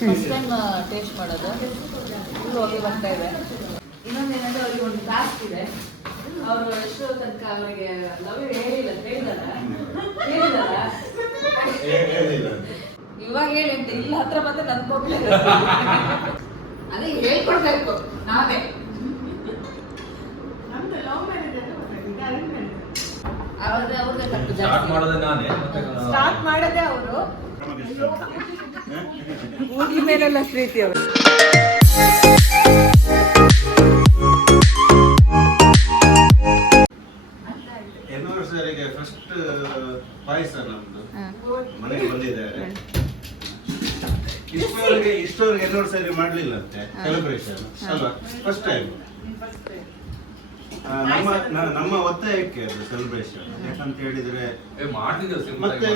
First time taste ಮಾಡೋದು. Full ಹೋಗಿ ಬರ್ತಾ ಇದೆ. ಇನ್ನೊಂದೇನಂದ್ರೆ ಅವ್ರಿಗೆ ಒಂದು ಟಾಸ್ಕ್ ಇದೆ. ಅವರು ಎಷ್ಟೋ ತನಕ ಅವರಿಗೆ ಲವ್ ಹೇಳಿಲ್ಲ ಹೇಳಿದಾರ. ಹೇಳಿದಾರ. ಇವಾಗ ಹೇಳಿ ಅಂತ ಇಲ್ಲ ಹತ್ರ ಬಂದ್ರೆ ಮಗ್ಳು ಅದೇ ಹೇಳ್ಕೊಡ್ಬೇಕು ನಾವೇ. ಅವ್ರದ್ದು ಅವ್ರದ್ದೇ ತಪ್ಪು ಸ್ಟಾರ್ಟ್ ಜಾಸ್ತಿ. ಮಾಡೋದೇ ನಾನೇ. ಸ್ಟಾರ್ಟ್ ಮಾಡದೆ ಅವರು. ಕೂದಲ ಮೇಲೆಲ್ಲ ಪ್ರೀತಿ ಅವರು ಎನ್ನುವರು ಸರಿಗೆ ಫಸ್ಟ್ ಪಾಯಸ ನಮ್ದು. ಮನೆಗೆ ಬಂದಿದ್ದಾರೆ. ಇಷ್ಟವರೆಗೆ ಇಷ್ಟವರೆಗೆ ಎನ್ನುವರು ಸರಿ ಮಾಡ್ಲಿಲ್ಲ ಅಂತೆ ಸೆಲೆಬ್ರೇಷನ್ ಅಲ್ವಾ? ಫಸ್ಟ್ ಟೈಮ್ ನಮ್ಮ ನ- ನಮ್ಮ ಒತ್ತಾಯಕ್ಕೆ ಅದು ಸೆಲೆಬ್ರೇಷನ್ ಯಾಕಂತ ಹೇಳಿದ್ರೆ ಮತ್ತೆ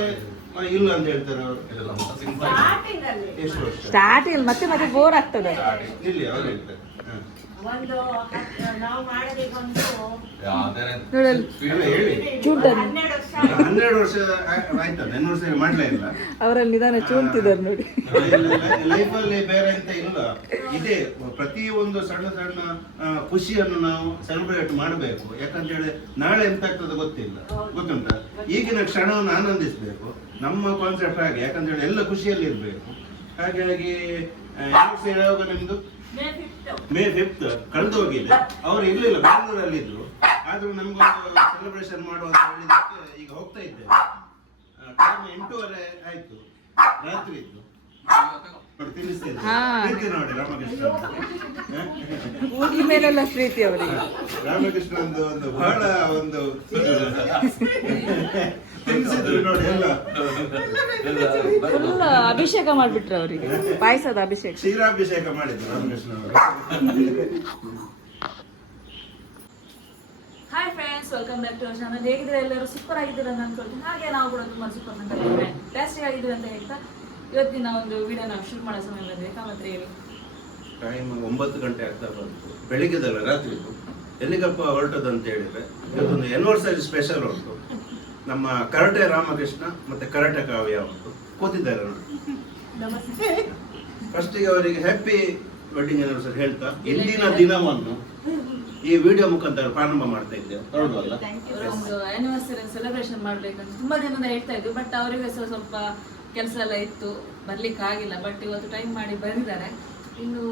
ಇಲ್ಲ ಅಂತ ಹೇಳ್ತಾರೆ ಅವರು. ಎಷ್ಟು ವರ್ಷ? ಸ್ಟಾರ್ಟಿಂಗ್ ಮತ್ತೆ ಮತ್ತೆ ಬೋರ್ ಆಗ್ತದೆ. ಇಲ್ಲಿ ಅವ್ರು ಹೇಳ್ತಾರೆ. ಒಂದು ನಾವು ಒಂದು. ಹನ್ನೆರಡು ವರ್ಷ ಹನ್ನೆರಡು ವರ್ಷ ಆ- ಆಯ್ತಲ್ಲ ಎನ್ನುವರು ಸರಿ ಮಾಡ್ಲೇ ಇಲ್ಲ. ಅವರಲ್ಲಿ ನಿಧಾನ ಚೂಂತಿದ್ದಾರೆ ನೋಡಿ. ಲೈಫಲ್ಲಿ ಬೇರೆ ಅಂತ ಇಲ್ಲ. ಇದೆ ಪ್ರತಿ ಒಂದು ಸಣ್ಣ ಸಣ್ಣ ಖುಷಿಯನ್ನು ನಾವು ಸೆಲೆಬ್ರೇಟ್ ಮಾಡಬೇಕು. ಯಾಕಂತ ಹೇಳಿ ನಾಳೆ ಎಂತ ಆಗ್ತದೆ ಗೊತ್ತಿಲ್ಲ ಗೊತ್ತುಂಟ? ಈಗಿನ ಕ್ಷಣವನ್ನು ಆನಂದಿಸಬೇಕು. ನಮ್ಮ ಕಾನ್ಸೆಪ್ಟ್ ಹಾಗೆ. ಯಾಕಂತ ಹೇಳಿ ಎಲ್ಲ ಖುಷಿಯಲ್ಲಿ ಇರಬೇಕು. ಹಾಗಾಗಿ ವರ್ಷ ಯಾವಾಗ ನಿಮ್ದು? ಮೇ ಫಿಫ್ತ್ ಕಳೆದು ಹೋಗಿಲ್ಲ ಅವ್ರು ಇರ್ಲಿಲ್ಲ ಬೆಂಗಳೂರಲ್ಲಿ ಇದ್ರು ಆದ್ರೂ ನಮ್ಗೊಂದು ಸೆಲೆಬ್ರೇಷನ್ ಮಾಡುವ ಅಂತ ಹೇಳಿದಕ್ಕೆ ಈಗ ಹೋಗ್ತಾ ಇದ್ದೇವೆ. ಟೈಮ್ ಎಂಟೂವರೆ ಆಯ್ತು ರಾತ್ರಿ ಇತ್ತು. ಹಾ. ಪ್ರೀತಿ ನೋಡಿ ರಾಮಕೃಷ್ಣ ಹ? ಕೂದಲ ಮೇಲೆಲ್ಲ ಪ್ರೀತಿ ಅವರಿಗೆ. ರಾಮಕೃಷ್ಣ ಒಂದು ಒಂದು ಬಹಳ ಒಂದು ತಿನ್ನಿಸಿದ್ರು ನೋಡಿ ಎಲ್ಲ. ಫುಲ್ ಅಭಿಷೇಕ ಮಾಡ್ಬಿಟ್ರು ಅವರಿಗೆ. ಪಾಯಸದ ಅಭಿಷೇಕ. ಕ್ಷೀರಾಭಿಷೇಕ ಮಾಡಿದ್ರು ರಾಮಕೃಷ್ಣ ಅವರು. Hi friends welcome back to channel ಹೇಗಿದ್ರೆ ಎಲ್ಲರೂ? ಸೂಪರ್ ಆಗಿದ್ದೀರ ಅಂತ ಅನ್ಕೊಳ್ತೀನಿ. ಹಾಗೆ ನಾವು ಕೂಡ ತುಂಬಾ ಸೂಪರ್ ಅಂತ ಆಗಿದ್ದೀವಿ ಅಂತ ಹೇಳ್ತಾ ಇವತ್ತಿನ ಒಂದು ವಿಡಿಯೋ ನಾವು ಶುರು ಮಾಡೋ ಸಮಯ ಬಂದಿದೆ ಕಾಮತ್ರಿ ಹೇಳಿ. ಟೈಮ್ ಒಂಬತ್ತು ಗಂಟೆ ಆಗ್ತಾ ಬಂತು. ಬೆಳಿಗ್ಗೆದಲ್ಲ ರಾತ್ರಿ ಎಲ್ಲಿಗಪ್ಪ ಹೊರಟದ್ದು ಅಂತ ಹೇಳಿದ್ರೆ ಇವತ್ತೊಂದು ಎನಿವರ್ಸರಿ ಸ್ಪೆಷಲ್ ಉಂಟು. ನಮ್ಮ ಕರಟೆ ರಾಮಕೃಷ್ಣ ಮತ್ತೆ ಕರಟೆ ಕಾವ್ಯ ಉಂಟು. ಕೂತಿದ್ದಾರೆ ನೋಡಿ. ಫಸ್ಟಿಗೆ ಅವರಿಗೆ ಹ್ಯಾಪಿ ವೆಡ್ಡಿಂಗ್ ಆನಿವರ್ಸರಿ ಹೇಳ್ತಾ. ಇಂದಿನ ದಿನವನ್ನು ಈ ವಿಡಿಯೋ ಮುಖಾಂತರ ಪ್ರಾರಂಭ ಮಾಡ್ತಾ ಇದ್ದೇವೆ. ಹೊರಡುವಲ್ಲ ಅವರು ಒಂದು ಆನಿವರ್ಸರಿ ಸೆಲೆಬ್ರೇಷನ್ ಮಾಡ್ಬೇಕಂತ ತುಂಬಾ ದಿನದಿಂದ ಹೇಳ್ತಾ ಇದ್ವಿ ಬಟ್ ಅವರಿಗೆ ಸಹ ಸ್ವಲ್ಪ ಕೆಲಸ ಎಲ್ಲ ಇತ್ತು ಬರ್ಲಿಕ್ಕೆ ಆಗಿಲ್ಲ ಬಟ್ ಇವತ್ತು ಟೈಮ್ ಮಾಡಿ ಬಂದಿದ್ದಾರೆ. ಇನ್ನು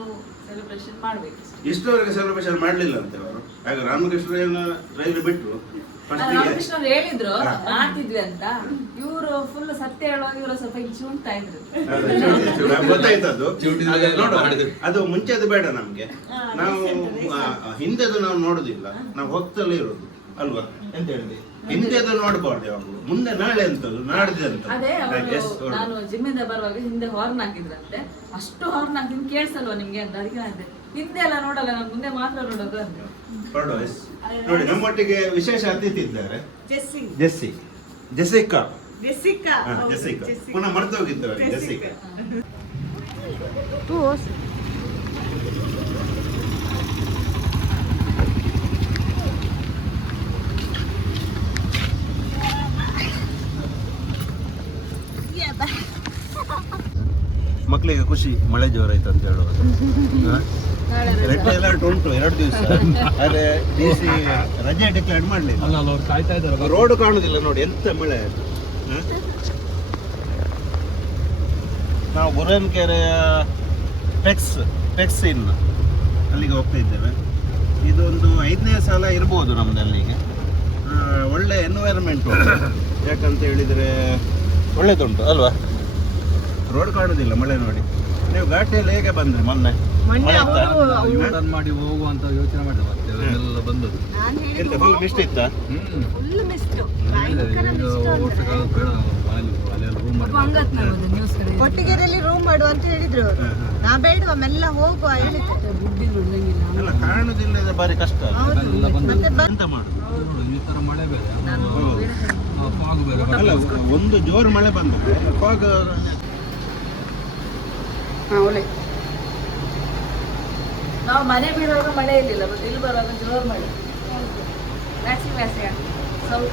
ಸೆಲೆಬ್ರೇಷನ್ ಮಾಡ್ಬೇಕು. ಇಷ್ಟವರೆಗೆ ಸೆಲೆಬ್ರೇಷನ್ ಮಾಡ್ಲಿಲ್ಲ ಅಂತ ಅವರು ಆಗ ರಾಮಕೃಷ್ಣ ರೈಲು ಬಿಟ್ಟರು ರಾಮಕೃಷ್ಣ ಅವ್ರು ಹೇಳಿದ್ರು ಮಾಡ್ತಿದ್ವಿ ಅಂತ. ಇವರು ಫುಲ್ ಸತ್ಯ ಹೇಳುವಾಗ ಇವರು ಸ್ವಲ್ಪ ಉಂಟಾ ಇದ್ರು. ಗೊತ್ತಾಯ್ತದ್ದು ಮುಂಚೆ. ಅದು ಮುಂಚೆದು ಬೇಡ ನಮ್ಗೆ. ನಾವು ಹಿಂದೆದು ನಾವು ನೋಡುದಿಲ್ಲ. ನಾವು ಹೋಗ್ತಲೇ ಇರೋದು ಅಲ್ವಾ? ಎಂತ ಹೇಳಿದೆ? ಹಿಂದೆದು ನೋಡ್ಬಾರ್ದು ಯಾವಾಗಲೂ. ಮುಂದೆ ನಾಳೆ ಅಂತದ್ದು ನಾಡ್ದು ಅಂತ ಅದೇ ಅವರು ನಾನು ಜಿಮ್ಮಿಂದ ಬರುವಾಗ ಹಿಂದೆ ಹಾರ್ನ್ ಹಾಕಿದ್ರಂತೆ. ಅಷ್ಟು ಹಾರ್ನ್ ಹಾಕಿದ್ ಕೇಳಿಸಲ್ವಾ ನಿಮ್ಗೆ ಅಂತ ಅದಕ್ಕೆ ಅಂದೆ ಹಿಂದೆ ಎಲ್ಲ ನೋಡಲ್ಲ ನಾನು ಮುಂದೆ ಮಾತ್ರ ನೋಡೋದು ಅಂದೆ ನೋಡಿ ನಮ್ಮೊಟ್ಟಿಗೆ ವಿಶೇಷ ಅತಿಥಿ ಇದ್ದಾರೆ. Jessie. Jessie Jessica Jessica Jessica Jessica. ಪುನಃ ಮರ್ತು ಹೋಗಿದ್ದವರು ಜೆಸ್ಸಿಕಾ. ಮಕ್ಕಳಿಗೆ ಖುಷಿ. ಮಳೆ ಜೋರಾಯ್ತು ಅಂತ ಹೇಳುವುದು ಹಾ? ರೆಡ್ ಅಲರ್ಟ್ ಉಂಟು ಎರಡು ದಿವಸ. ಆದ್ರೆ ಡಿ ಸಿ ರಜೆ ಡಿಕ್ಲೇರ್ ಮಾಡಲಿಲ್ಲ? ಅಲ್ಲ ಅಲ್ಲ ಅವ್ರು ಕಾಯ್ತಾ ಇದ್ದಾರೆ. ರೋಡ್ ಕಾಣುದಿಲ್ಲ ನೋಡಿ ಎಂತ ಮಳೆ? ನಾವು ಬುರನ್ಕೆರೆಯ ಪೆಕ್ಸ್ ಪೆಕ್ಸ್ ಇನ್ ಅಲ್ಲಿಗೆ ಹೋಗ್ತಾ ಇದ್ದೇವೆ. ಇದೊಂದು ಐದನೇ ಸಲ ಇರ್ಬೋದು ನಮ್ದು ಅಲ್ಲಿಗೆ ಒಳ್ಳೆ ಎನ್ವೈರನ್ಮೆಂಟ್ ಉಂಟು. ಯಾಕಂತ ಹೇಳಿದ್ರೆ ಒಳ್ಳೇದುಂಟು ಅಲ್ವಾ? ರೋಡ್ ಕಾಣುದಿಲ್ಲ ಮಳೆ ನೋಡಿ. ನೀವು ಘಾಟಿಯಲ್ಲಿ ಹೇಗೆ ಬಂದ್ರಿ ಮೊನ್ನೆ? ಮಾಡಿ ಹೋಗುವಂತ ಯೋಚನೆ ಮಾಡಿದೆ ಮತ್ತೆ ಎಲ್ಲ ಬಂದದ್ದು. ಎಂತ ಫುಲ್ ಮಿಸ್ಟ್ ಇತ್ತಾ? ರೂಮ್ ಮಾಡುವ ನ್ಯೂಸ್ ಕಡೆ ಕೊಟ್ಟಿಗೆರೆಯಲ್ಲಿ ರೂಮ್ ಮಾಡು ಅಂತ ಹೇಳಿದ್ರು. ನಾ ಬೇಡವಾ ಮೆಲ್ಲ ಹೋಗುವ ಹೇಳಿದ್ರು. ಅಲ್ಲ ಕಾಣುದಿಲ್ಲ ಬಾರಿ ಕಷ್ಟ ಬಂದು ಎಂತ ಮಾಡುದು? ಈ ತರ ಮಳೆ ಬೇರೆ. ಒಂದು ಜೋರು ಮಳೆ ಬಂದ್ರೆ ಫಾಗ್ ನಾವು ಮನೆ ಬಿಡುವಾಗ ಮಳೆ ಇರ್ಲಿಲ್ಲ ಬಟ್ ಇಲ್ಲಿ ಬರುವಾಗ ಜೋರ್ ಮಳೆ. ವ್ಯಾಸಿ ವ್ಯಾಸಿ ಸ್ವಲ್ಪ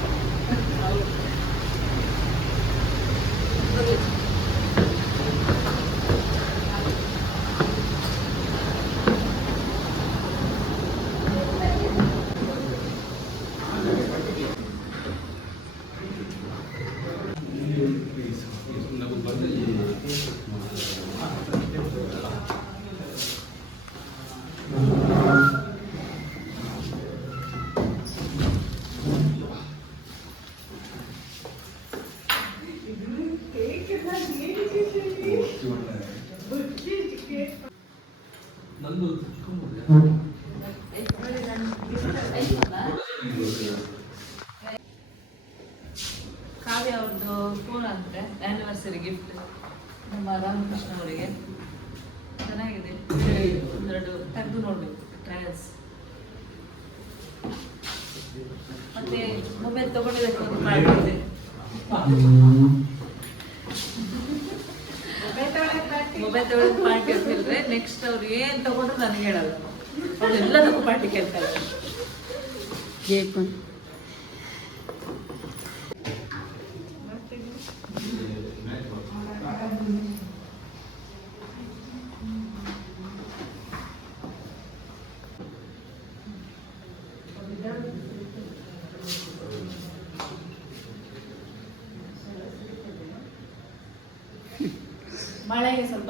ಕಾವ್ಯ ಅವ್ರದ್ದು ಫೋನ್ ಅಂತೆ ಆನಿವರ್ಸರಿ ಗಿಫ್ಟ್ ನಮ್ಮ ರಾಮಕೃಷ್ಣ ಅವರಿಗೆ ಚೆನ್ನಾಗಿದೆ ಒಂದೆರಡು ತೆಗೆದು ನೋಡ್ಬೇಕು ಟ್ರಯಲ್ಸ್ ಮತ್ತೆ ಮೊಬೈಲ್ ತಗೊಂಡಿದ್ದಕ್ಕೆ ಒಂದು ಪಾರ್ಟಿ ಇದೆ ಮೊಬೈಲ್ ಪಾರ್ಟಿ ಅಂತ ನೆಕ್ಸ್ಟ್ ಅವ್ರು ಏನ್ ತಗೊಂಡ್ರು ನನಗೆ ಹೇಳಲ್ಲ ಅವ್ರು ಪಾರ್ಟಿ ಕೇಳ್ತಾರೆ.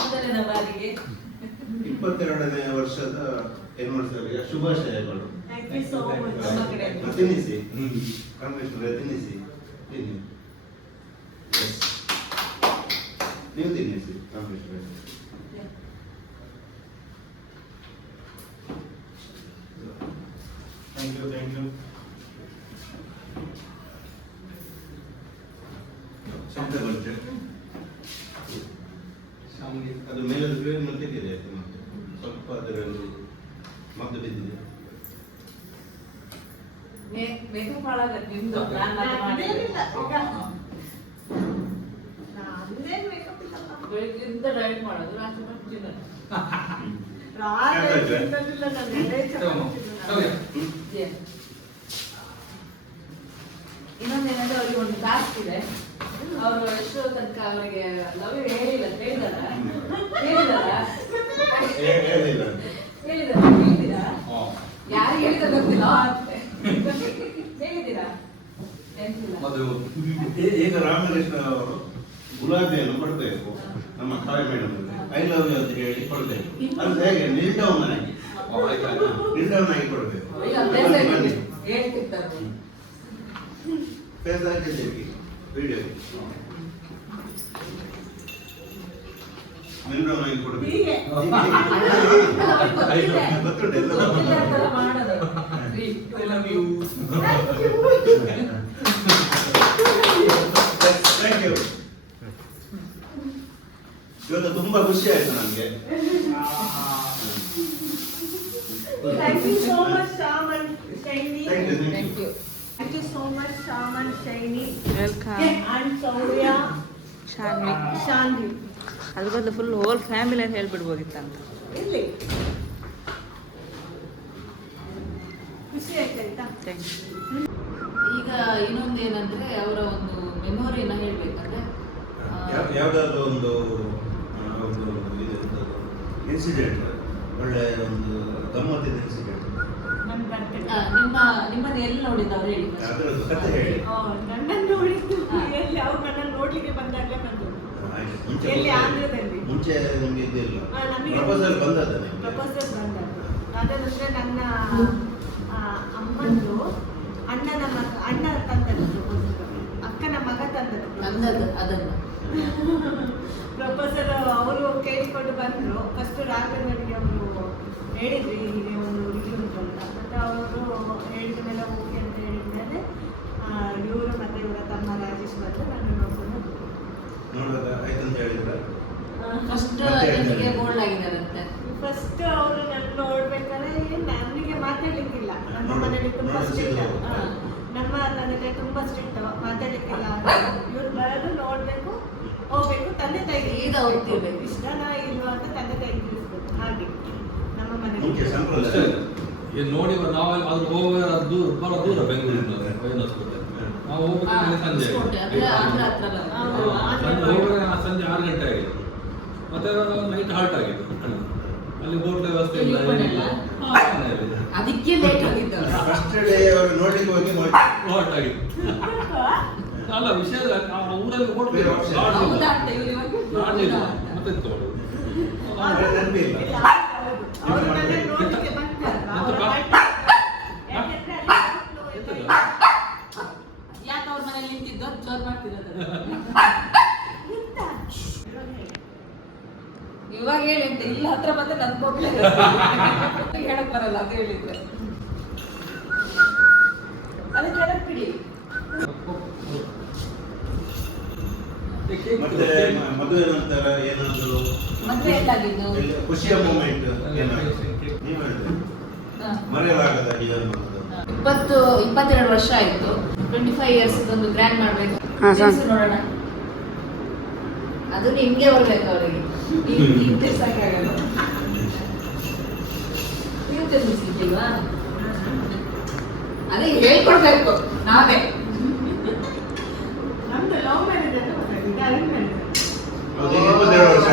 ಮೊದಲನೇ ಬಾರಿಗೆ. ಇಪ್ಪತ್ತೆರಡನೇ ವರ್ಷದ ಎನಿವರ್ಸರಿಯ ಶುಭಾಶಯಗಳು. Thank you so much. ನಮ್ಮ ಕಡೆಯಿಂದ. ತಿನ್ನಿಸಿ ರಾಮಕೃಷ್ಣ ತಿನ್ನಿಸಿ ತಿನ್ನಿ Yes. ನೀವು ತಿನ್ನಿಸಿ Ramakrishna thank you thank you ಶಬ್ದ ಬಂತೆ ಶಾಮಿಗೆ ಅದು ಮೇಲದ ಗ್ರೇವ್ ಮತ್ತೆ ಇದೆ ಅದು ಮತ್ತೆ ಸ್ವಲ್ಪ ಅದರಲ್ಲಿ ಮದ್ದು ಬಿದ್ದಿದೆ ಮೇ- ಮೇಕಪ್ ಹಾಳಾಗತ್ತೆ ನಿಮ್ದು ಡೈಟ್ ಮಾಡೋದು ರಾತ್ರಿ ಮತ್ತೆ ತಿನ್ನೋದು. ರಾತ್ರಿ ನಾನು, ಚಪಾತಿ. ಇನ್ನೊಂದೇನಂದ್ರೆ ಅವ್ರಿಗೆ ಒಂದು ಟಾಸ್ಕ್ ಇದೆ. ಅವರು ಎಷ್ಟೋ ತನಕ ಅವರಿಗೆ ಲವ್ ಹೇಳಿಲ್ಲ ಹೇಳಿದಾರ ಹೇಳಿದಾರ ಹೇ- ಹೇಳಿಲ್ಲ. ಹೇಳಿದಾರ ಯಾರು ಹೇಳಿದ ಗೊತ್ತಿಲ್ಲ ಈ- ಈಗ ರಾಮಕೃಷ್ಣ ಅವರು ಗುಲಾಬಿಯನ್ನು ಕೊಡಬೇಕು ನಮ್ಮ ತಾಯಿ ಮೇಡಮ್ ಐ ಲವ್ ಯು ಅಂತ ಹೇಳಿ ಕೊಡಬೇಕು. ಅದು ಹೇಗೆ? ನಿಲ್ ಡೌನ್ ಆಗಿ ನಿಲ್ ಡೌನ್ ಆಗಿ ಕೊಡಬೇಕು ಫೇಸ್ ಹಾಕಿದ್ದೀವಿ. ವಿಡಿಯೋ ನಿಲ್ ಡೌನ್ ಆಗಿ ಕೊಡಬೇಕು. ಹೀಗೆ. ಗೊತ್ತುಂಟು? ಎಲ್ಲ ಗೊತ್ತಿಲ್ಲ ಅಂತೆಲ್ಲ ಮಾಡೋದು I love you thank you ಇವತ್ತು ತುಂಬಾ ಖುಷಿ ಆಯ್ತು ನನಗೆ. Thank you so much, Sham and Shaini. Thank you you you Thank you. So much, Sham and Shaini. Welcome And Saurya, Shanvi Shanvi. ಅದ್ರ ಬದಲು ಫುಲ್ ಹೋಲ್ ಫ್ಯಾಮಿಲಿ ಅಂತ ಹೇಳ್ಬಿಡ್ಬೋದಿತ್ತಂತ ಇಲ್ಲಿ ಖುಷಿ ಆಯ್ತಾಯ್ತಾ ಥ್ಯಾಂಕ್ ಯು ಈಗ ಇನ್ನೊಂದು ಏನಂದ್ರೆ ಅವರ ಒಂದು ಮೆಮೊರಿನ ಹೇಳ್ಬೇಕಂದ್ರೆ ಯಾವ- ಯಾವ್ದಾದ್ರು ಒಂದು ಇನ್ಸಿಡೆಂಟ್ ಒಳ್ಳೆ ಒಂದು ಗಮ್ಮತ್ತಿನ ಇನ್ಸಿಡೆಂಟ್. ನಿಮ್ಮ ನಿಮ್ಮನ್ನ ಎಲ್ಲಿ ಹೇಳಿ ಹೇಳಿ. ಆ, ನನ್ನನ್ನು ನೋಡಿದ್ದು ಎಲ್ಲಿ? ಅವ್ರು ನನ್ನನ್ನು ನೋಡ್ಲಿಕ್ಕೆ ಬಂದಾಗಲೇ ಮುಂಚೆ ಎಲ್ಲಿ. ಆಂಧ್ರದಲ್ಲಿ? ಮುಂಚೆ ನಿಮ್ಗೆ ಇದಿಲ್ಲ ಪ್ರಪೋಸಲ್ ನಿಮ್ಗೆ ಪ್ರಪೋಸಲ್ ಬಂದದ್ದು ನನ್ನ ಪ್ರಪೋಸಲ್ ಅವರು ಕೇಳಿಕೊಂಡು ಬಂದರು. ಫಸ್ಟ್ ರಾಘವನಿಗೆ ಅವರು ಹೇಳಿದ್ರು ಹೀಗೆ ಒಂದು ಹುಡುಗಿ ಉಂಟು ಅಂತ. ಮತ್ತು ಅವರು ಹೇಳಿದ ಮೇಲೆ ಓಕೆ ಅಂತ ಹೇಳಿದ್ಮೇಲೆ ಇವರು ಮತ್ತು ಇವರ ತಮ್ಮ ರಾಜೇಶ್ ಬಂದು ನನ್ನ ನೋಡ್ಕೊಂಡು ಫಸ್ಟ್ ನಿಮಗೆ. ಬೋಲ್ಡ್ ಆಗಿದ್ದಾರಂತೆ. ಫಸ್ಟ್ ಅವರು ನನ್ನ ನೋಡ್ಬೇಕಾದ್ರೆ ನನಗೆ ಮಾತಾಡ್ಲಿಕ್ಕಿಲ್ಲ. ನಮ್ಮ ಮನೇಲಿ ತುಂಬ ಸ್ಟ್ರಿಕ್ಟ್. ನಮ್ಮ ನನಗೆ ತುಂಬ ತುಂಬಾ ಸ್ಟ್ರಿಕ್ಟ್ ಮಾತಾಡ್ಲಿಕ್ಕಿಲ್ಲ. ಇವ್ರು ಬರೋದು ನೋಡ್ಬೇಕು ಹೋಗ್ಬೇಕು ತಂದೆ ತಾಯಿಗೆ ಈಗ ಹೋಗ್ತಿರ್ಬೇಕು. ಇಷ್ಟನ ಇಲ್ವಾ ಅಂತ ತಂದೆ ತಾಯಿಗೆ ತಿಳಿಸ್ಬೇಕು ಹಾಗೆ. ನಮ್ಮ ಮನೆ ನೋಡಿ ನಾವು ಅದ್ರ ಹೋಗುವ ದೂರ ಬರ ದೂರ ಬೆಂಗಳೂರಿನ ನಾವು ಹೋಗ್ಬೇಕಾದ್ರೆ ಸಂಜೆ. ಸಂಜೆ ಹೋಗುವಾಗ ಸಂಜೆ ಆರು ಗಂಟೆ ಆಗಿದೆ. ಮತ್ತೆ ನೈಟ್ ಹಾಲ್ಟ್ ಆಗಿದೆ. ಅಲ್ಲಿ ಬೋರ್ಡ್ ವ್ಯವಸ್ಥೆ ಇಲ್ಲ. ಅದಕ್ಕೆ ಲೇಟ್ ಆಗಿದ್ದಲ್ಲ ಫಸ್ಟ್ ಡೇ ಅವರು ನೋಡ್ಲಿಕ್ಕೆ ಹೋಗಿ ನೋಡಿ ಹಾಲ್ಟ್ ಆಗಿದೆ. ಅಲ್ಲ ವಿಷಯ ಆ ಊರಲ್ಲಿ. ಹೌದಾ ಮತ್ತೆ ಇವಾಗ ಹೇಳಿ. ಅಂತ ಇಲ್ಲ ಹತ್ರ ಬಂದ್ರೆ ನನ್ ಕೊಡ್ಲೇ ಹೇಳಕ್ ಬರಲ್ಲ ಅದು ಹೇಳಿದ್ರೆ. ಅದಕ್ಕೆ ಬಿಡಿ? ಮತ್ತೆ ಮದುವೆ ನಂತರ ಏನಾದ್ರು ಖುಷಿಯ ಮೂಮೆಂಟ್. ನೀವು. ಮರೆಯಲಾಗದ. ಇಪ್ಪತ್ತು ಇಪ್ಪತ್ತೆರಡು ವರ್ಷ ಆಯ್ತು. ಟ್ವೆಂಟಿ ಫೈವ್ ಇಯರ್ಸ್ ಒಂದು ಗ್ರ್ಯಾಂಡ್ ಮಾಡ್ಬೇಕು ನೋಡೋಣ. ಅದು ನಿಮ್ಗೆ ಬರ್ಬೇಕು ಅವರಿಗೆ. ನೀವು ತಿರ್ಸಕ್ಕಾಗಲ್ಲ ನೀವು ತಿನ್ನಿಸ್ಲಿಲ್ವಾ ಅದೇ ಹೇಳ್ಕೊಡ್ಬೇಕು. ನಾವೇ ನಮ್ದು ಲವ್ ಮ್ಯಾರೇಜ್ ಅಂತ ಗೊತ್ತಾಯ್ತು ಇದು ಅರೇಂಜ್ ಮ್ಯಾರೇಜ್ ಹೌದು, ಈಗ ಇಪ್ಪತ್ತೆರಡು ವರ್ಷ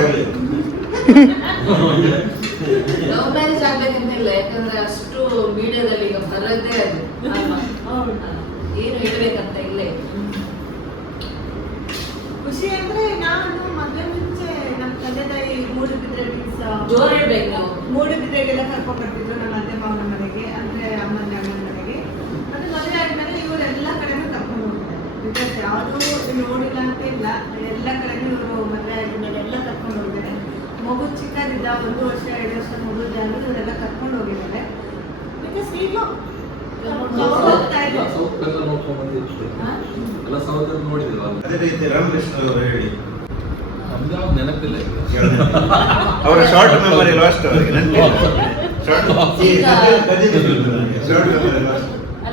ಲವ್ ಮ್ಯಾರೇಜ್ ಯಾಕಂದ್ರೆ ಅಷ್ಟು ಮೀಡಿಯಾದಲ್ಲಿ ಈಗ ಬರೋದೇ ಅದು ಅಲ್ವಾ? ಏನು ಹೇಳ್ಬೇಕಂತ ಇಲ್ಲೇ. ಖುಷಿ ಅಂದ್ರೆ ನಾನು ಮದುವೆ ಮುಂಚೆ ನಮ್ಮ ತಂದೆ ತಾಯಿ ಮೂಡುಬಿದ್ರೆ ಮೀನ್ಸ್ ಜೋರ್ ಹೇಳ್ಬೇಕು ನಾವು ಮೂಡುಬಿದ್ರೆಗೆಲ್ಲ ಕರ್ಕೊಂಡ್ ಬರ್ತಿದ್ರು ನಮ್ಮ ಅತ್ತೆ ಮಾವನ ಮನೆಗೆ ಅಂದ್ರೆ ಅಮ್ಮನ ಅಣ್ಣನ ಮನೆಗೆ ಮತ್ತೆ ಮದುವೆ ಆದ್ಮೇಲೆ ಇವರೆಲ್ಲ ಕಡೆನೂ ಕರ್ಕೊಂಡು ಹೋಗ್ತಾರೆ ಬಿಕಾಸ್ ಯಾವುದೂ ನೋಡಿಲ್ಲ ಅಂತ ಇಲ್ಲ ಎಲ್ಲ ಕಡೆನೂ ಇವರು ಮದುವೆ ಆಗಿದ್ಮೇಲೆ ಎಲ್ಲ ಕರ್ಕೊಂಡು ಹೋಗಿದ್ದಾರೆ ಮಗು ಚಿಕ್ಕದಿದ್ದ ಒಂದು ವರ್ಷ ಎರಡು ವರ್ಷ ಮಗು ಜಾಗ ಇವರೆಲ್ಲ ಕರ್ಕೊಂಡು ಹೋಗಿದ್ದಾರೆ. ಬಿಕಾಸ್ ಈಗಲೂ ಅದೇ ರೀತಿ ರಾಮಕೃಷ್ಣ ಅವರು ಹೇಳಿ. ನೆನಪಿಲ್ಲ ಈಗ. ಅವರ ಶಾರ್ಟ್ ಮೆಮೊರಿ ಲಾಸ್ಟ್ ಅವರಿಗೆ ನೆನಪಿಲ್ಲ. ಶಾರ್ಟ್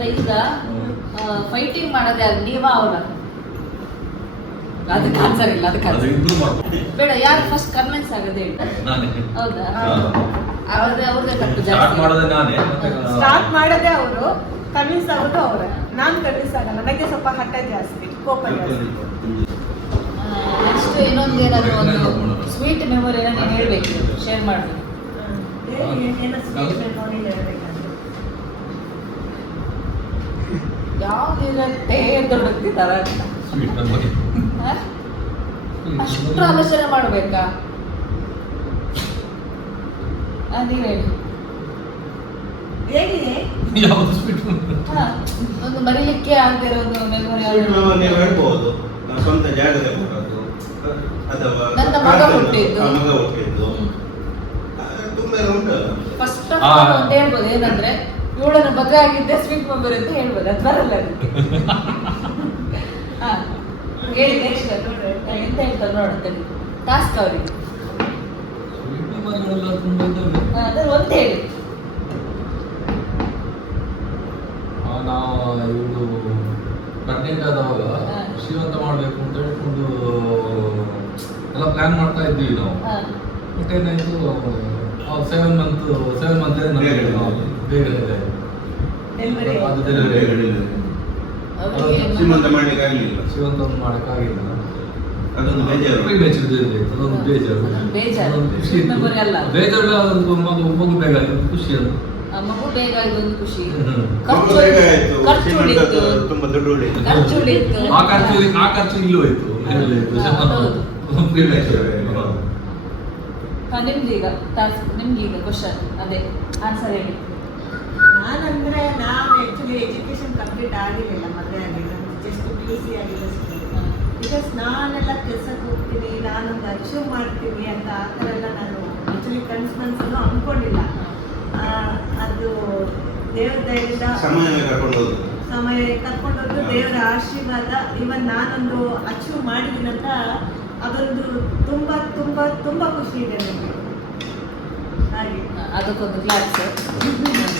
ಈಗ ಫೈಟಿಂಗ್ ಮಾಡೋದೇ ಅದು ನೀವಾ ಅವರ. ಅದಕ್ಕೆ ಆನ್ಸರ್ ಇಲ್ಲ ಅದಕ್ಕೆ ಬೇಡ ಯಾರು ಫಸ್ಟ್ ಕನ್ವಿನ್ಸ್ ಆಗೋದೇ ಇಲ್ಲ ನಾನೇ. ಹೌದಾ? ಹಾ. ಅವ್ರದ್ದೇ ಅವ್ರದ್ದೇ ತಪ್ಪು ಸ್ಟಾರ್ಟ್ ಜಾಸ್ತಿ ಮಾಡೋದೇ ನಾನೇ ಸ್ಟಾರ್ಟ್ ಮಾಡೋದೇ ಅವರು ಕನ್ವಿನ್ಸ್ ಆಗೋದು ಅವರೇ. ನಾನು ಕನ್ವಿನ್ಸ್ ಆಗಲ್ಲ ನನಗೆ ಸ್ವಲ್ಪ ಹಠ ಜಾಸ್ತಿ ಕೋಪ ಜಾಸ್ತಿ. ನೆಕ್ಸ್ಟ್ ಇನ್ನೊಂದು ಏನಾದ್ರು ಒಂದು ಸ್ವೀಟ್ ಮೆಮೊರಿನ ನೀನು ಹೇಳ್ಬೇಕು ಶೇರ್ ಮಾಡ್ಬೇಕು. ಏನೋ ಸ್ವೀಟ್ ಮೆಮೊರಿ ಹೇಳ್ಬೇಕಂದ್ರೆ ಯಾವ್ದಿರತ್ತೆ ಹ? ಅಷ್ಟು ಆಲೋಚನೆ ಮಾಡ್ಬೇಕಾ? ನೀವ್ ಹೇಳಿ. ಹೇಳಿ. ಯಾವ್ದು ಸ್ವೀಟ್ ಹ, ಒಂದು ಮರಿಲಿಕ್ಕೆ ಆಗದೆ ಇರೋ ಮೆಮೊರಿ ನೀವು ಹೇಳ್ಬೋದು ನಾವು ಸ್ವಂತ ಜಾಗದಲ್ಲಿ ಬರೋದು ಅಥವಾ ನನ್ನ ಮಗ ಕಾರಲ್ಲಿ ಹುಟ್ಟಿದ್ದು. ಆ, ಮಗ ಹುಟ್ಟಿದ್ದು. ಆ, ತುಂಬಾ ಎಲ್ಲ ಫಸ್ಟ್ ಆಫ್ ಆ. ಆಲ್ ಅಂತ ಹೇಳ್ಬೋದು ಏನಂದ್ರೆ ಇವಳನ್ನ ಮದುವೆ ಆಗಿದ್ದೆ ಸ್ವೀಟ್ ಮೆಂಬರ್ ಅಂತ ಹೇಳ್ಬೋದು. ಅದು ಬರಲ್ಲ ಅದು. ಹೇಳಿ ನೆಕ್ಸ್ಟ್ ನೋಡ್ರಿ ಎಂತ ಹೇಳ್ತಾರೆ ನೋಡ್ತೇನೆ ಟಾಸ್ಕ್ ಅವ್ರಿಗೆ. ಅದ್ರ ಒಂದು ಹೇಳಿ. ನಾವು ಪ್ರೆಗ್ನೆಂಟ್ ಆದವಾಗ. ಶ್ರೀಮಂತ ಮಾಡ್ಬೇಕು ಅಂತ ಹೇಳ್ಕೊಂಡು ಎಲ್ಲ ಪ್ಲಾನ್ ಮಾಡ್ತಾ ಇದ್ವಿ ನಾವು. ಮತ್ತೆ ಬಟ್ ಏನಾಯ್ತು ಸೆವೆನ್ ಮಂತ್ ಸೆವೆನ್ ಮಂತ್ ಶ್ರೀಮಂತ ಮಾಡ್ಲಿಕ್ಕೆ ಆಗ್ಲಿಲ್ಲ. ಶ್ರೀಮಂತ ಒಂದು ಮಾಡೋಕ್ಕಾಗಿಲ್ಲ ಅದೊಂದು ಬೇಜಾರು. ಅದೊಂದು ಬೇಜಾರು. ಬೇಜಾರು. ಅದೊಂದು ಮಗು ಮಗು ಬೇಗ ಆಯ್ತು. ಖುಷಿ ಅದು ಮಗು ಬೇಗ ಇದೊಂದು ಖುಷಿ. ಖರ್ಚು ಉಳಿತು ತುಂಬಾ ದುಡ್ಡು ಉಳಿತು ಖರ್ಚು ಉಳಿತು. ಆ ಖರ್ಚು ಆ ಖರ್ಚು ಇಲ್ಲೂ ಹೋಯ್ತು ನಿಮ್ದು ಈಗ ಟಾಸ್ಕ್ ನಿಮ್ಗೆ ಈಗ ಕ್ವಶನ್ ಅದೇ ಆನ್ಸರ್ ಹೇಳಿ. ನಾನಂದ್ರೆ ನಾನು ಆಕ್ಚುಲಿ ಎಜುಕೇಶನ್ ಕಂಪ್ಲೀಟ್ ಆಗಿರಲಿಲ್ಲ ಮದುವೆ ಆಗಿಲ್ಲ ಜಸ್ಟ್ ಪಿ ಯು ಸಿ ಆಗಿಲ್ಲ ಬಿಕಾಸ್ ನಾನೆಲ್ಲ ಕೆಲ್ಸಕ್ಕೆ ಹೋಗ್ತೀನಿ ನಾನೊಂದು ಅಚೀವ್ ಮಾಡ್ತೀನಿ ಅಂತ ಆ ಥರ ಎಲ್ಲ ನಾನು ಆಕ್ಚುಲಿ ಕನ್ಸ್ ಮನ್ಸನ್ನು ಅಂದ್ಕೊಂಡಿಲ್ಲ ಅದು ದೇವ್ರ ದಯದಿಂದ ಸಮಯ ಕರ್ಕೊಂಡೋದ್ರು ದೇವರ ಆಶೀರ್ವಾದ ಇವನ್ ನಾನೊಂದು ಅಚೀವ್ ಮಾಡಿದ್ದೀನಂತ ಅಂತ ಅದೊಂದು ತುಂಬ ತುಂಬ ತುಂಬ ಖುಷಿ ಇದೆ ನನಗೆ. ಹಾಗೆ. ಅದಕ್ಕೊಂದು ಕ್ಲಾಸ್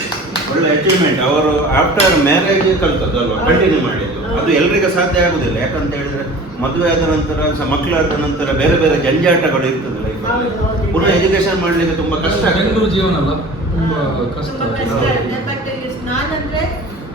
ಒಳ್ಳೆ ಅಚೀವ್ಮೆಂಟ್ ಅವರು ಆಫ್ಟರ್ ಮ್ಯಾರೇಜ್ ಕಲ್ತದ್ದು ಅಲ್ವಾ ಕಂಟಿನ್ಯೂ ಮಾಡಿದ್ದು. ಅದು ಎಲ್ಲರಿಗೂ ಸಾಧ್ಯ ಆಗುದಿಲ್ಲ. ಯಾಕಂತ ಹೇಳಿದ್ರೆ ಮದುವೆ ಆದ ನಂತರ ಸ ಮಕ್ಕಳಾದ ನಂತರ ಬೇರೆ ಬೇರೆ ಜಂಜಾಟಗಳು ಇರ್ತದೆ ಲೈಫ್ ಹೌದು, ಹೌದು. ಪುನಃ ಎಜುಕೇಶನ್ ಮಾಡಲಿಕ್ಕೆ ತುಂಬಾ ಕಷ್ಟ. ಬೆಂಗಳೂರು ಜೀವನ ಅಲ್ಲ? ತುಂಬಾ ಕಷ್ಟ ಬಟ್ ನಾನಂದ್ರೆ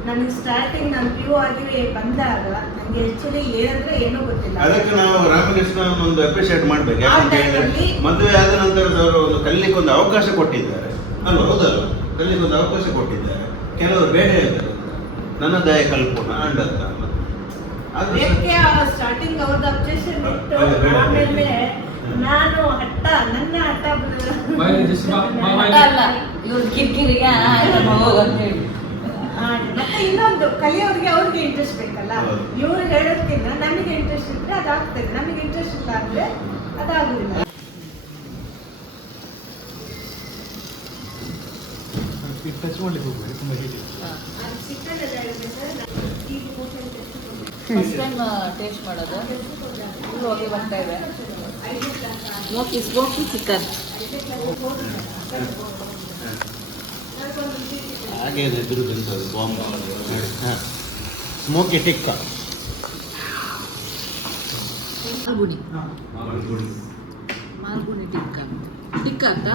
ನನಗೆ ಸ್ಟಾರ್ಟಿಂಗ್ ನಾನು ಪಿ ಯು ಆಗಿ ಬಂದಾಗ ನನಗೆ ಆಕ್ಚುಲಿ ಏನಂದ್ರೆ ಏನೂ ಗೊತ್ತಿಲ್ಲ. ಅದಕ್ಕೆ ನಾವು ರಾಮಕೃಷ್ಣ ಒಂದು ಅಪ್ರಿಶಿಯೇಟ್ ಮಾಡ್ಬೇಕು. ಯಾಕಂತ ಹೇಳಿದ್ರೆ ಮದುವೆ ಆದ ನಂತರದವರು ಒಂದು ಕಲಿಲಿಕ್ಕೆ ಒಂದು ಅವಕಾಶ ಕೊಟ್ಟಿದ್ದಾರೆ. ಅಲ್ವಾ? ಹೌದಲ್ಲ ಒಂದು ಅವಕಾಶ ಕೊಟ್ಟಿದ್ದಾರೆ. ಕೆಲವರು ಬೇಡ ಹೇಳ್ತಾರೆ ನನ್ನದಾಯ ಕಲ್ಪನ ಅಂಡತ್ತ ಅದು ಅದಕ್ಕೆ ಸ್ಟಾರ್ಟಿಂಗ್ ಅವ್ರದ್ದು ಅಬ್ಜೆಕ್ಷನ್ ಇತ್ತು. ಆಮೇಲೆ ನಾನು ನನ್ನ ದಯ ಕಲ್ಪೋಣ. ಅಲ್ಲ. ಇವ್ರ ಕಿರಿಕಿರಿಗೆ ಆಯ್ತಮ್ಮ ಅಂತ ಹೇಳಿ. ಆ, ಮತ್ತೆ ಇನ್ನೊಂದು ಕಲಿಯೋರಿಗೆ ಅವ್ರಿಗೆ ಇಂಟ್ರೆಸ್ಟ್ ಬೇಕಲ್ಲ. ಇವ್ರಿಗೆ ಇವ್ರು ಹೇಳೋದ್ಕಿಂತ ನಮಗೆ ಇಂಟ್ರೆಸ್ಟ್ ಇದ್ರೆ ಅದಾಗ್ತದೆ. ನಮಗೆ ಇಂಟ್ರೆಸ್ಟ್ ಇಲ್ಲ ಅಂದ್ರೆ ಅದಾಗುದಿಲ್ಲ. ಟಚ್ ಮಾಡ್ಲಿಕ್ಕೆ ಹೋಗ್ಬೇಡಿ ತುಂಬ ಹೀಟ್ ಫಸ್ಟ್ ಟೈಮ್ ಟೇಸ್ಟ್ ಮಾಡೋದು ಫುಲ್ ಹೋಗಿ ಬರ್ತಾ ಇದೆ ಸ್ಮೋಕಿ ಸ್ಮೋಕಿ ಚಿಕನ್ ಹಾಗೆ ಎದುರು ತಿಂತದ್ದು ಬಾಂಬ್ ಸ್ಮೋಕಿ ಟಿಕ್ಕ ಮಾಲ್ಗುಣಿ ಮಾಲ್ಗುಣಿ ಟಿಕ್ಕ ಟಿಕ್ಕ ಅಂತ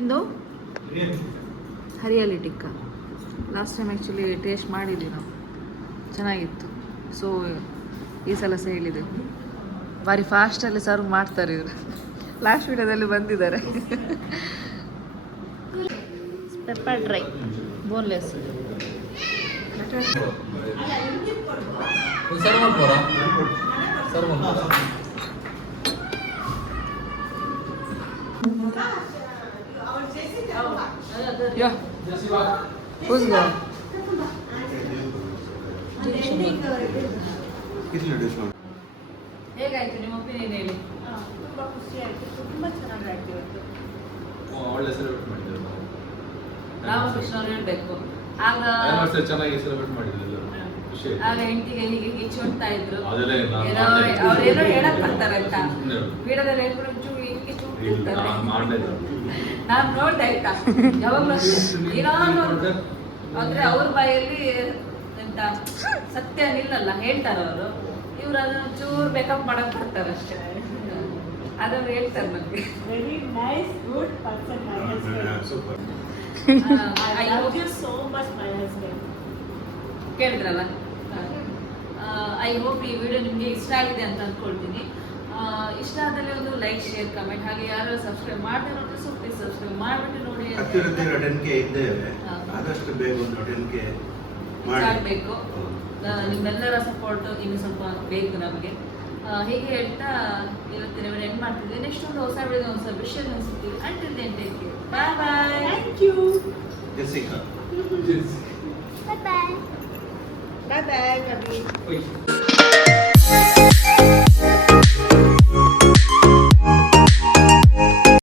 ಇಂದು? Hariyali tikka. Last time actually taste ಮಾಡಿದ್ವಿ ನಾವು. ಚೆನ್ನಾಗಿತ್ತು. ಸೊ ಈ ಸಲ ಸಹ ಹೇಳಿದೆ ಭಾರಿ ಫಾಸ್ಟಲ್ಲಿ ಸರ್ವ್ ಮಾಡ್ತಾರೆ ಇವರು. ಲಾಸ್ಟ್ ವೀಡಿಯೋದಲ್ಲಿ ಬಂದಿದ್ದಾರೆ. Pepper dry boneless serve sir serve yeah Who's gone? ಹೇಗಾಯ್ತು? ನಿಮ್ಮ ಒಪಿನಿಯನ್ ಹೇಳಿ. ತುಂಬಾ ಖುಷಿ ಆಯ್ತು. ತುಂಬಾ ಚೆನ್ನಾಗಾಯ್ತು ಇವತ್ತು. ಒಳ್ಳೆ ಸೆಲೆಬ್ರೇಟ್ ನಾವು ಅವ್ರು. ಹೇಳ್ಬೇಕು. ಆಗ ಚೆನ್ನಾಗಿ ಸೆಲೆಬ್ರೇಟ್ ಮಾಡಿದ್ರು ಖುಷಿ ಆಯ್ತು. ಆಗ ಹೆಂಡತಿಗೆ ಹೀಗೆ ಕಿಚ್ಚೊಡ್ತಾ ಇದ್ರು. ಅದೆಲ್ಲ ನಾನು ಏನೋ ಮಾಡ್ಲೇ ಹೇಳಕ್ ಬರ್ತಾರೆ ಅಂತ. ಹೇಳ್ಬಿಟ್ಟು ಚೂರು ಹಿಂಗೆ ಇಲ್ಲ ಚೂಡ್ತಿರ್ತಾರೆ ನಾನು ನೋಡ್ದೆ ಆಯ್ತಾ? ಯಾವಾಗ್ಲೂ ಅಂದ್ರೆ ಅವ್ರ ಬಾಯಲ್ಲಿ ಎಂತ ಸತ್ಯ ನಿಲ್ಲಲ್ಲ ಹೇಳ್ತಾರೆ ಅವರು. ಇವ್ರು ಅದನ್ನ ಚೂರು ಬೇಕಪ್ ಮಾಡಕ್ ಬರ್ತಾರೆ ಅಷ್ಟೇ. ಅದನ್ನ ಹೇಳ್ತಾರೆ ನನಗೆ very nice good person my husband I love you so much my husband ಕೇಳಿದ್ರಲ್ಲ? ಐ ಹೋಪ್ ಈ ವಿಡಿಯೋ ನಿಮಗೆ ಇಷ್ಟ ಆಗಿದೆ ಅಂತ ಅಂದ್ಕೊಳ್ತೀನಿ ಆ, ಇಷ್ಟ ಆದಲ್ಲಿ ಒಂದು ಲೈಕ್ ಶೇರ್ ಕಮೆಂಟ್ ಹಾಗೆ ಯಾರು ಸಬ್ಸ್ಕ್ರೈಬ್ ಮಾಡದೆ ನೋಡಿದ್ರೆ ಸೊ ಪ್ಲೀಸ್ ಸಬ್ಸ್ಕ್ರೈಬ್ ಮಾಡಿಬಿಟ್ಟು ನೋಡಿ ಅಂತ ಹತ್ತಿರ ಹತ್ತಿರ ಟೆನ್ ಕೆ ಇದ್ದೇವೆ ಆದಷ್ಟು ಬೇಗ ಒಂದು ಟೆನ್ ಕೆ ಮಾಡಿ. ಆಗಬೇಕು ನಿಮ್ಮೆಲ್ಲರ ಸಪೋರ್ಟ್ ಇನ್ನು ಸ್ವಲ್ಪ ಬೇಕು ನಮಗೆ. ಹೀಗೆ ಹೇಳ್ತಾ ಇವತ್ತಿನ ವಿಡಿಯೋ ಎಂಡ್ ಮಾಡ್ತಿದ್ವಿ ನೆಕ್ಸ್ಟ್ ಒಂದು ಹೊಸ ವಿಡಿಯೋ ಒಂದು ಸ್ವಲ್ಪ ವಿಷಯ ಅನಿಸ್ತೀವಿ until then take care bye bye thank you Jessica bye bye ಕವಿ Oi.